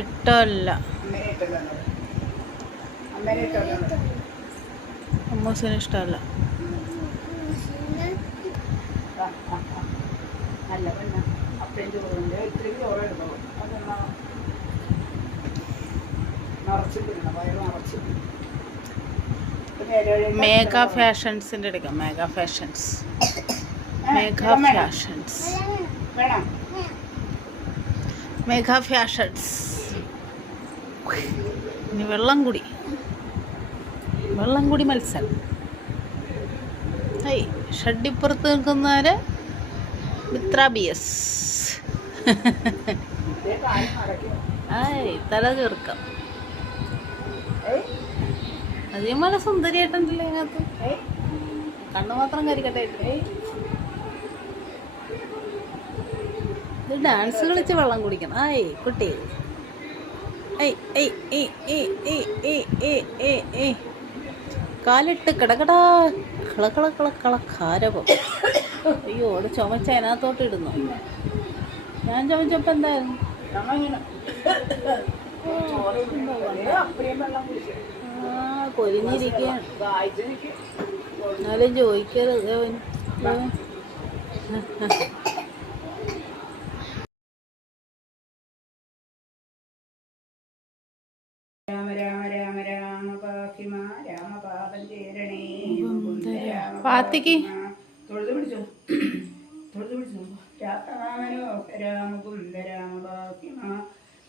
ഇട്ടല്ല അമ്മൂസിന് ഇഷ്ടമല്ല. മേഘ ഫാഷൻസിൻ്റെ എടുക്കാം. മേഘ ഫാഷൻസ് ഇനി വെള്ളം കുടി മത്സരം. ഷഡിപ്പുറത്ത് നിൽക്കുന്നവര് മിത്രാബിയസ്. തല ചെറുക്കാം. അതേപോലെ സുന്ദരിയായിട്ടുണ്ടല്ലോ അതിനകത്ത്. കണ്ണു മാത്രം കരിക്കട്ടെ. ഇത് ഡാൻസ് കളിച്ച് വെള്ളം കുടിക്കണം. കുട്ടി കാലിട്ട് കിടക്കടാ കളക്കാരകം. അയ്യോ അവിടെ ചുമച്ച അതിനകത്തോട്ട് ഇടുന്നു. ഞാൻ ചുമച്ചപ്പോ എന്തായിരുന്നു? കൊരിഞ്ഞിരിക്കാൻ എന്നാലും ചോദിക്കരുത്. രാമ രാമ രാമ രാമ പാഹിമ രാമപാദം ചേരണേ പാത്തിക്ക് തൊഴുതു പിടിച്ചോ രാമകുന്ദ രാമ പാഹിമ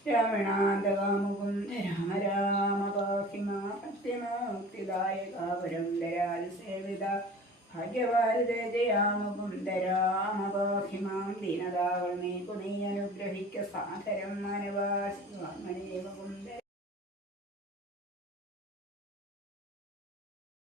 രാവണാന്തകാമുകുന്ദ രാമ രാമ പാഹിമ ഭക്തിമുക്തിദായകാപരം ദയാൽ സേവിത ഭാഗ്യവാരിതേ ജയാമുകുന്ദ രാമ പാഹിമാം ദീനതാകൾ നീക്കു നീ അനുഗ്രഹിക്ക സാധരം മനവാസി വാമനേവകും